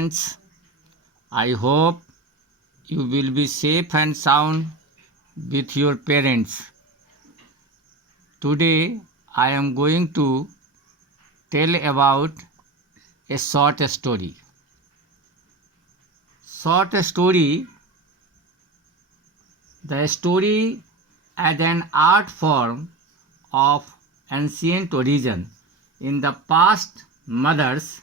friends. I hope you will be safe and sound with your parents. Today I am going to tell about a short story. Short story, the story as an art form of ancient origin. In the past, mothers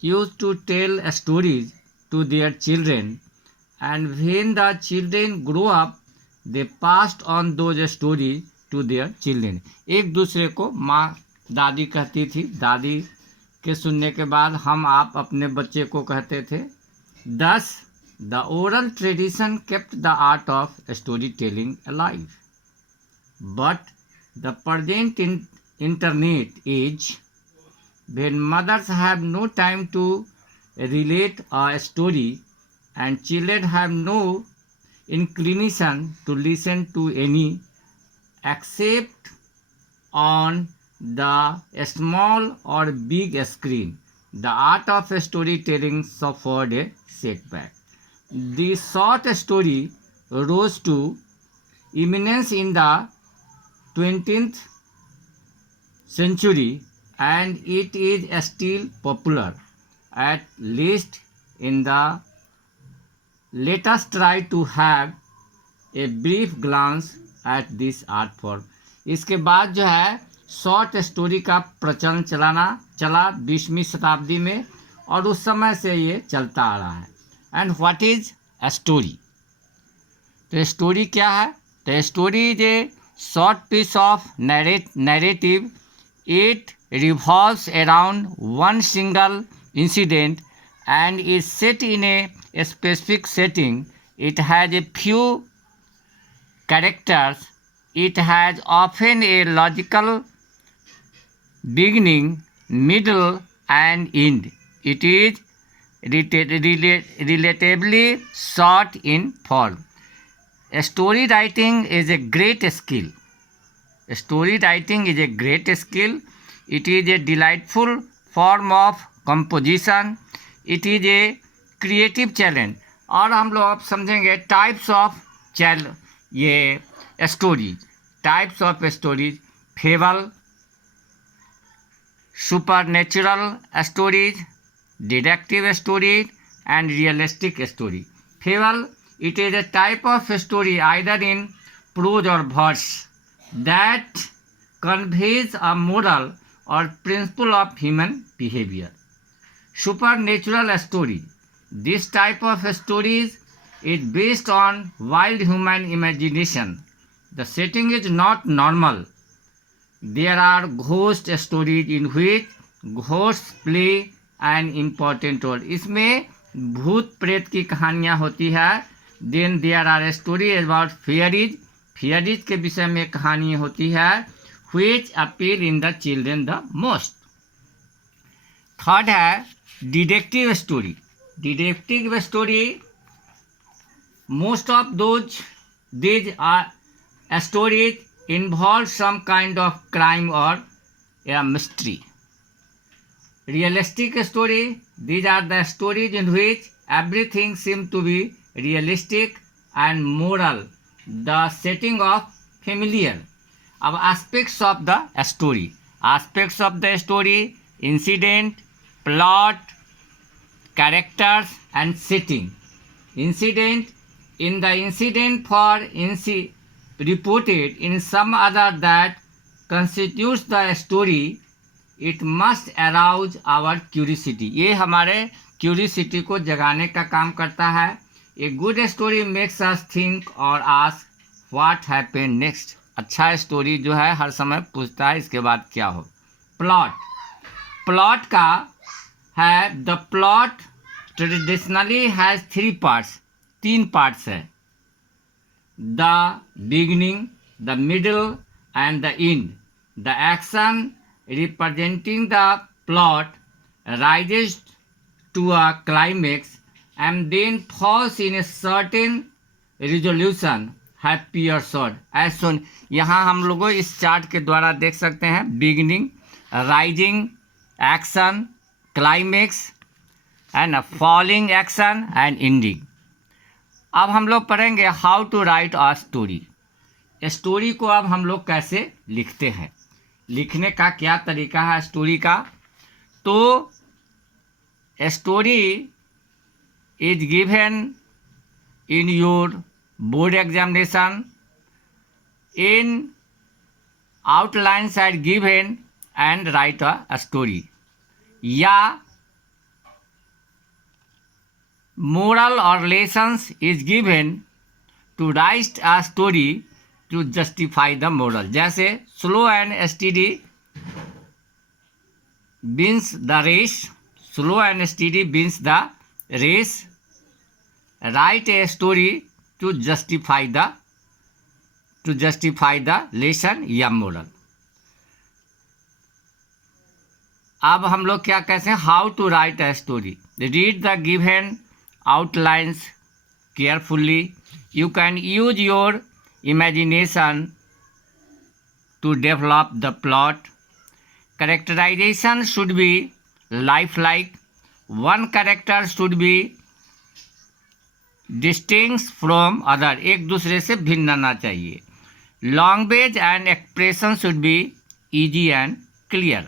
used to tell stories to their children, and when the children grow up, they passed on those stories to their children. एक दूसरे को माँ दादी कहती थी, दादी के सुनने के बाद हम आप अपने बच्चे को कहते थे. Thus, the oral tradition kept the art of storytelling alive. But the present internet age, when mothers have no time to relate a story and children have no inclination to listen to any except on the small or big screen, the art of storytelling suffered a setback. The short story rose to eminence in the 20th century, and it is still popular, at least in the. Let us try to have a brief glance at this art form. इसके बाद जो है short story का प्रचलन चला 20वीं शताब्दी में, और उस समय से ये चलता आ रहा है. And what is a story? तो स्टोरी क्या है? तो story is a short piece of narrative. इट revolves around one single incident and is set in a specific setting. It has a few characters. It has often a logical beginning, middle, and end. It is relatively short in form. Story writing is a great skill. Story writing is a great skill. It is a delightful form of composition. It is a creative challenge. और हम लोग अब समझेंगे types of ये stories. Types of stories: fable, supernatural stories, deductive stories, and realistic story. Fable, it is a type of story either in prose or verse that conveys a moral or principle of human behavior. Supernatural story. This type of stories is based on wild human imagination. The setting is not normal. There are ghost stories in which ghosts play an important role. इसमें भूत प्रेत की कहानियाँ होती है. Then there are stories about fairies. Fairies के विषय में कहानी होती है which appeal in the children the most. Third है detective story. Detective story, most of these are stories involve some kind of crime or a mystery. Realistic story, these are the stories in which everything seems to be realistic and moral. The setting of familiar. अब aspects of the story. Aspects of the story: incident, plot, characters, and setting. Incident. In the incident for reported in some other that constitutes the story, it must arouse our curiosity. ये हमारे curiosity को जगाने का काम करता है. A good story makes us think or ask what happened next. अच्छा story जो है हर समय पूछता है इसके बाद क्या हो. प्लॉट. प्लॉट का है the plot traditionally has 3 parts. 3 parts है. The beginning, the middle, and the end. The action representing the plot rises to a climax and then falls in a certain resolution, happy or sad. as shown. यहाँ हम लोगों इस chart के द्वारा देख सकते हैं बिगिनिंग, राइजिंग, एक्शन, क्लाइमेक्स. है ना, फॉलोइंग एक्शन एंड एंडिंग। अब हम लोग पढ़ेंगे how to write a story. Story को अब हम लोग कैसे लिखते हैं, लिखने का क्या तरीका है स्टोरी का। तो story is given in your board examination, in outlines are given and write a story, या moral or lessons is given to write a story to justify the moral। जैसे slow and steady wins the race, slow and steady wins the race, write a story to justify the lesson या moral. अब हम लोग क्या कहते हैं, how to write a story. Read the given outlines carefully, you can use your imagination to develop the plot, characterisation should be life like, one character should be distinct from other, एक दूसरे से भिन्न होना चाहिए, language and expression should be easy and clear,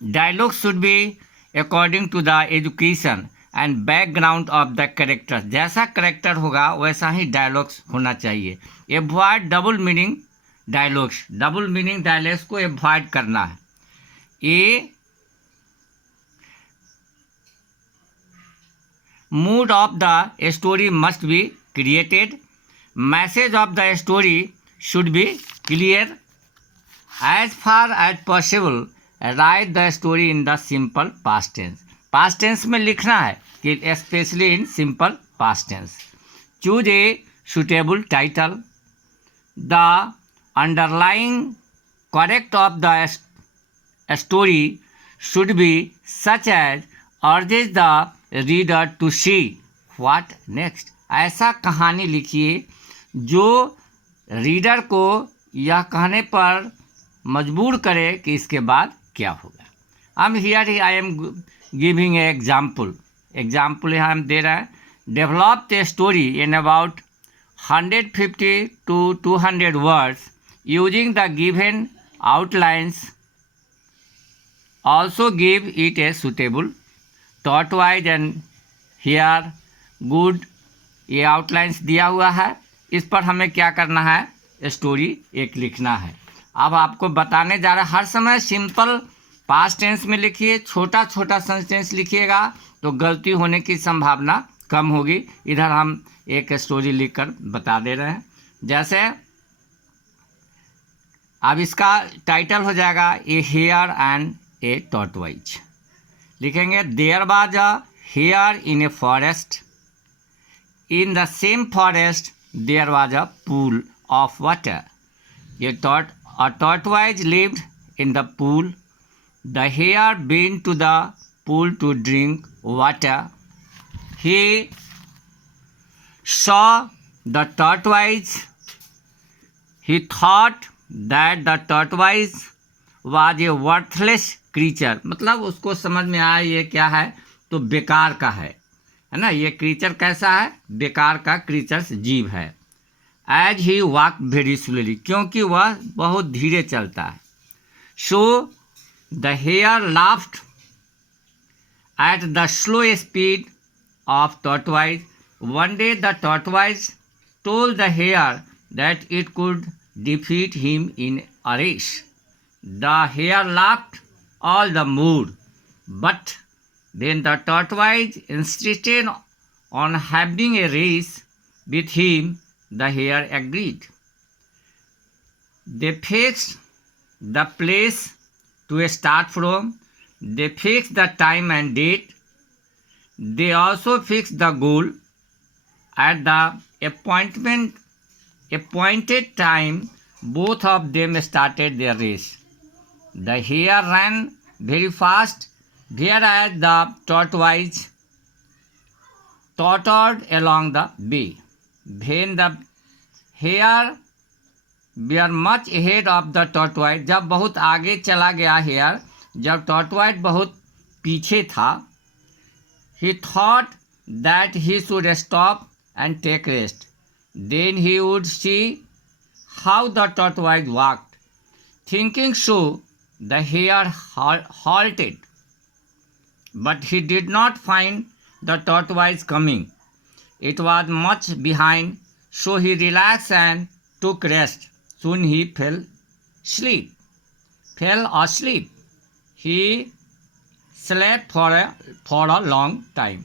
dialogue should be according to the education and background of the character, जैसा character होगा वैसा ही dialogues होना चाहिए। Avoid double meaning dialogues, double meaning dialogues को एवॉइड करना है। ए mood of the story must be created, message of the story should be clear, as far as possible write the story in the simple past tense, past tense में लिखना है कि especially in simple past tense, choose a suitable title, the underlying correct of the story should be such as urges the reader to see what next, ऐसा कहानी लिखिए जो reader को यह कहने पर मजबूर करे कि इसके बाद क्या होगा। हम here I am giving a example यहाँ हम दे रहे हैं। Develop the story in about 150 to 200 words using the given outlines, also give it a suitable thought wise and here good, ये आउटलाइंस दिया हुआ है, इस पर हमें क्या करना है, स्टोरी एक लिखना है। अब आपको बताने जा रहा है, हर समय सिंपल पास्ट टेंस में लिखिए, छोटा छोटा सेंटेंस लिखिएगा तो गलती होने की संभावना कम होगी। इधर हम एक स्टोरी लिखकर बता दे रहे हैं। जैसे अब इसका टाइटल हो जाएगा a hare and a tortoise, लिखेंगे there was a hare in a forest, in the same forest there was a pool of water, ये tortoise lived in the pool, the hare went to the pool to drink water, he saw the tortoise, he thought that the tortoise was a worthless creature, मतलब उसको समझ में आया ये क्या है, तो बेकार का है ना, ये क्रीचर कैसा है, बेकार का क्रीचर्स जीव है। As he walk very slowly, क्योंकि वह बहुत धीरे चलता है। So the hare laughed at the slow speed of tortoise, one day the tortoise told the hare that it could defeat him in a race, the hare laughed all the more, but then the tortoise insisted on having a race with him, the hare agreed. They fixed the place to start from, they fixed the time and date, they also fixed the goal. At the appointed time, both of them started their race. The hare ran very fast, whereas the tortoise tottered along the way. When the hare were much ahead of the tortoise, जब बहुत आगे चला गया hair, जब tortoise बहुत पीछे था, He thought that he should stop and take rest. Then he would see how the tortoise walked. Thinking so, the hare halted. But he did not find the tortoise coming. It was much behind, so he relaxed and took rest. Soon he fell asleep. He slept for a long time.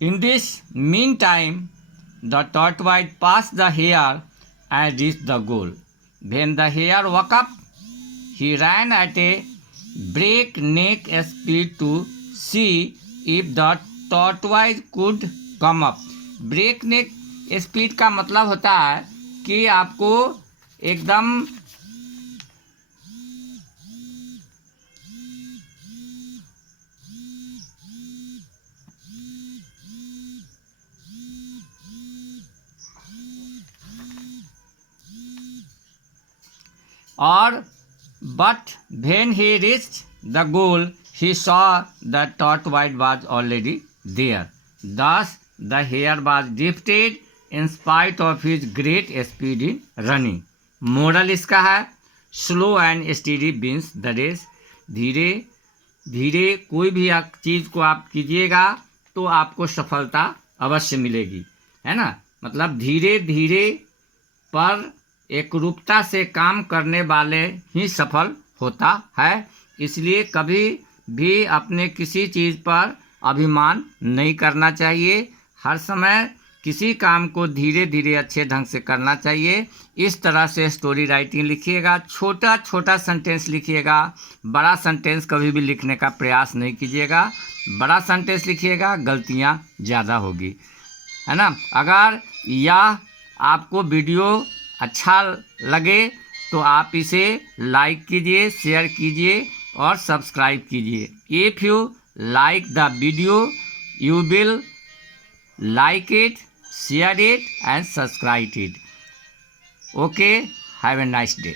In this meantime, the tortoise passed the hare and reached the goal. When the hare woke up, he ran at a breakneck speed to see if the tortoise could come up. breakneck speed का मतलब होता है कि आपको एकदम और but when he reached the goal, he saw the tortoise was already there. Thus, the hare was defeated in spite of his great speed in running. Moral इसका है slow and steady wins the race. धीरे धीरे कोई भी चीज़ को आप कीजिएगा तो आपको सफलता अवश्य मिलेगी, है ना. मतलब धीरे धीरे पर एकरूपता से काम करने वाले ही सफल होता है. इसलिए कभी भी अपने किसी चीज़ पर अभिमान नहीं करना चाहिए. हर समय किसी काम को धीरे धीरे अच्छे ढंग से करना चाहिए. इस तरह से स्टोरी राइटिंग लिखिएगा. छोटा छोटा सेंटेंस लिखिएगा. बड़ा सेंटेंस कभी भी लिखने का प्रयास नहीं कीजिएगा. बड़ा सेंटेंस लिखिएगा, गलतियां ज़्यादा होगी, है ना. अगर यह आपको वीडियो अच्छा लगे तो आप इसे लाइक कीजिए, शेयर कीजिए और सब्सक्राइब कीजिए. If you like the video you will like it, share it and subscribe it. Okay, have a nice day.